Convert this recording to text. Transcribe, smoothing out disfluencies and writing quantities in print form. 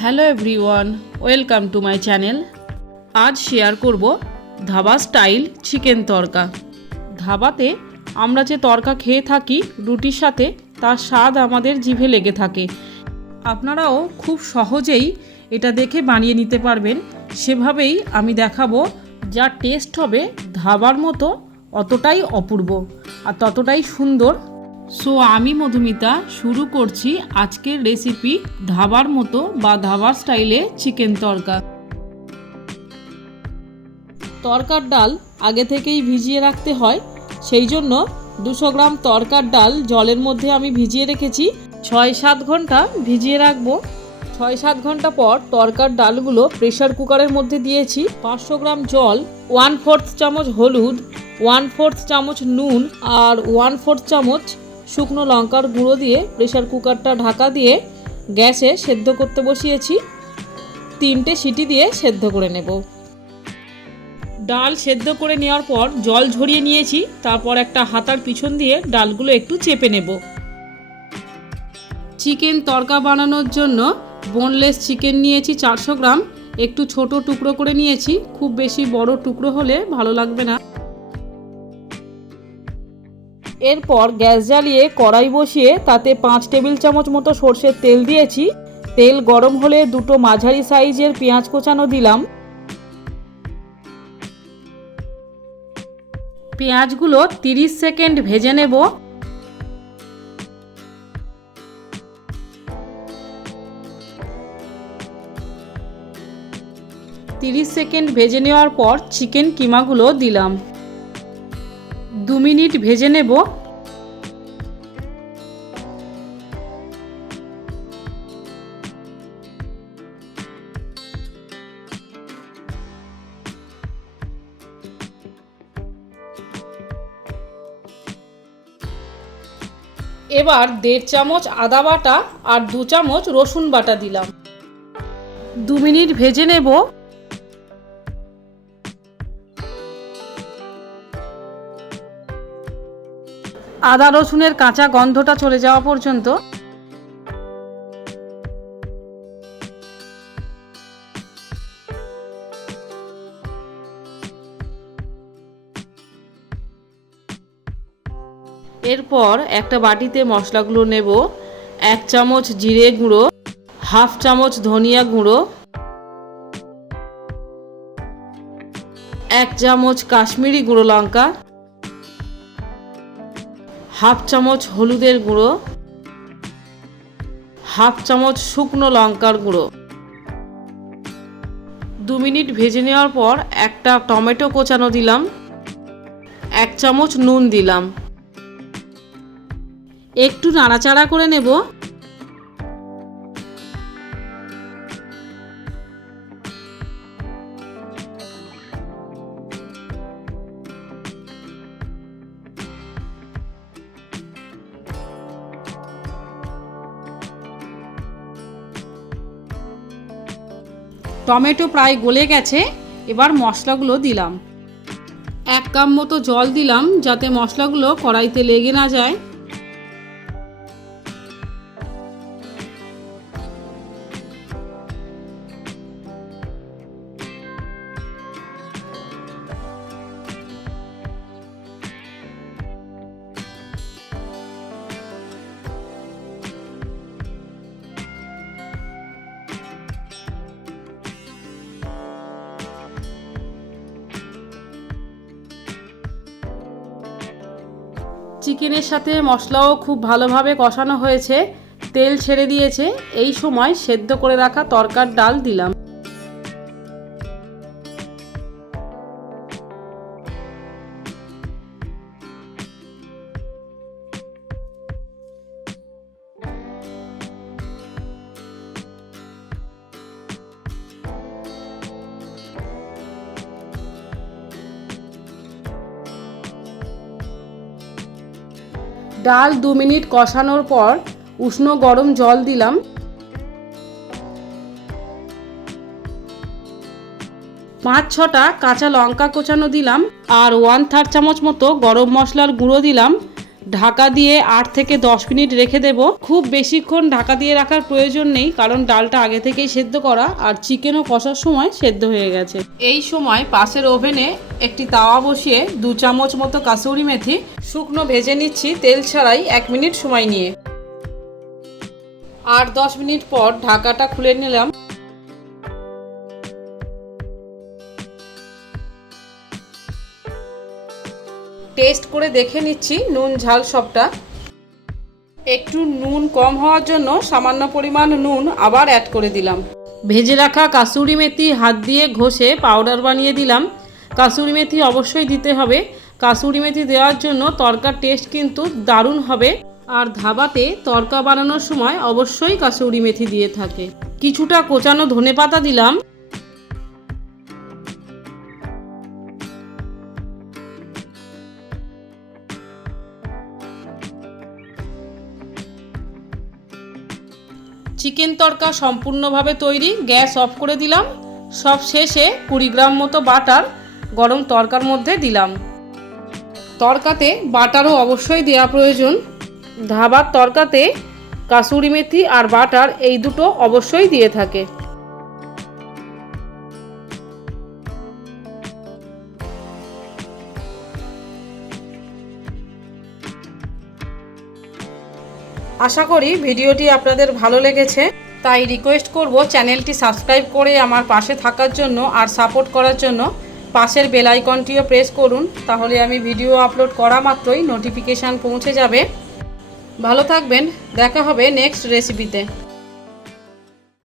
Hello everyone, welcome to my channel. আজ share করব dhaba style chicken তরকা। ধাবাতে আমরা যে তরকা খেয়ে থাকি রুটির সাথে, তার স্বাদ আমাদের জিভে লেগে থাকে। আপনারাও খুব সহজেই এটা দেখে বানিয়ে নিতে পারবেন। সেভাবেই আমি দেখাবো, যা টেস্ট হবে ধাবার মতো, অতটাই অপূর্ব আর ততটাই সুন্দর। সো আমি মধুমিতা শুরু করছি আজকের রেসিপি ধাবার মতো বা ধাবার স্টাইলে চিকেন তরকা। তরকার ডাল আগে থেকেই ভিজিয়ে রাখতে হয়, সেই জন্য 200 গ্রাম তরকার ডাল জলের মধ্যে আমি ভিজিয়ে রেখেছি। 6-7 ঘন্টা ভিজিয়ে রাখবো। 6-7 ঘন্টা পর তরকার ডালগুলো প্রেসার কুকারের মধ্যে দিয়েছি। 500 গ্রাম জল, 1/4 চামচ হলুদ, 1/4 চামচ নুন আর 1/4 চামচ শুকনো লঙ্কার গুঁড়ো দিয়ে প্রেসার কুকারটা ঢাকা দিয়ে গ্যাসে সেদ্ধ করতে বসিয়েছি। 3টে সিটি দিয়ে সেদ্ধ করে নেব। ডাল সেদ্ধ করে নেওয়ার পর জল ঝরিয়ে নিয়েছি। তারপর একটা হাতার পিছন দিয়ে ডালগুলো একটু চেপে নেব। চিকেন তরকা বানানোর জন্য বোনলেস চিকেন নিয়েছি 400 গ্রাম। একটু ছোট টুকরো করে নিয়েছি, খুব বেশি বড় টুকরো হলে ভালো লাগবে না। এরপর গ্যাস জ্বালিয়ে কড়াই বসিয়ে তাতে 5 টেবিল চামচ মতো সরষের তেল দিয়েছি। তেল গরম হলে 2টো মাঝারি সাইজের পেঁয়াজ কোচানো দিলাম। পেঁয়াজগুলো 30 সেকেন্ড ভেজে নেব। সেকেন্ড ভেজে নেওয়ার পর চিকেন কিমাগুলো দিলাম। 2 মিনিট ভেজে নেব। এবার 1.5 চামচ আদা বাটা আর 2 চামচ রসুন বাটা দিলাম। 2 মিনিট ভেজে নেব। আদা রসুনের কাঁচা গন্ধটা চলে যাওয়া পর্যন্ত। এরপর একটা বাটিতে মশলাগুলো নেব। 1 চামচ জিরে গুঁড়ো, 1/2 চামচ ধনিয়া গুঁড়ো, 1 চামচ কাশ্মীরি গুঁড়ো লঙ্কা, 1/2 চামচ হলুদের গুঁড়ো, 1/2 চামচ শুকনো লঙ্কার গুঁড়ো। 2 মিনিট ভেজে নেওয়ার পর একটা টমেটো কোচানো দিলাম। 1 চামচ নুন দিলাম। একটু নাড়াচাড়া করে নেব। টমেটো প্রায় গলে গেছে। এবার মশলাগুলো দিলাম। 1 কাপ মতো জল দিলাম, যাতে মশলাগুলো কড়াইতে লেগে না যায়। চিকেনের সাথে মশলাও খুব ভালোভাবে কষানো হয়েছে, তেল ছেড়ে দিয়েছে। এই সময় সেদ্ধ করে রাখা তরকার ডাল দিলাম। ডাল 2 মিনিট কষানোর পর উষ্ণ গরম জল দিলাম। 5-6টা কাঁচা লঙ্কা কোচানো দিলাম আর 1/3 চামচ মতো গরম মশলার গুঁড়ো দিলাম। ঢাকা দিয়ে 8 থেকে 10 মিনিট রেখে দেব। খুব বেশিক্ষণ ঢাকা দিয়ে রাখার প্রয়োজন নেই, কারণ ডালটা আগে থেকেই সেদ্ধ করা আর চিকেনও কষার সময় সেদ্ধ হয়ে গেছে। এই সময় পাশের ওভেনে একটি তাওয়া বসিয়ে 2 চামচ মতো কাসুরি মেথি শুকনো ভেজে নিচ্ছি তেল ছাড়াই 1 মিনিট সময় নিয়ে। আর 10 মিনিট পর ঢাকাটা খুলে নিলাম। টেস্ট করে দেখে নিচ্ছি নুন ঝাল সবটা। একটু নুন কম হওয়ার জন্য সামান্য পরিমাণ নুন আবার অ্যাড করে দিলাম। ভেজে রাখা কাসুরি মেথি হাত দিয়ে ঘষে পাউডার বানিয়ে দিলাম। কাসুরি মেথি অবশ্যই দিতে হবে। কাসুরি মেথি দেওয়ার জন্য তরকার টেস্ট কিন্তু দারুণ হবে। আর ধাবাতে তরকা বানানোর সময় অবশ্যই কাসুরি মেথি দিয়ে থাকে। কিছুটা কোচানো ধনেপাতা দিলাম। চিকেন তরকা সম্পূর্ণভাবে তৈরি। গ্যাস অফ করে দিলাম। সব শেষে 20 গ্রাম মতো বাটার গরম তরকার মধ্যে দিলাম। তরকাতে বাটারও অবশ্যই দেওয়া প্রয়োজন। ধাবার তরকাতে কাসুরি মেথি আর বাটার এই দুটো অবশ্যই দিয়ে থাকে। আশা করি ভিডিওটি আপনাদের ভালো লেগেছে। তাই রিকোয়েস্ট করব চ্যানেলটি সাবস্ক্রাইব করে আমার পাশে থাকার জন্য আর সাপোর্ট করার জন্য পাশের বেল আইকনটিও প্রেস করুন। তাহলে আমি ভিডিও আপলোড করা মাত্রই নোটিফিকেশান পৌঁছে যাবে। ভালো থাকবেন। দেখা হবে নেক্সট রেসিপিতে।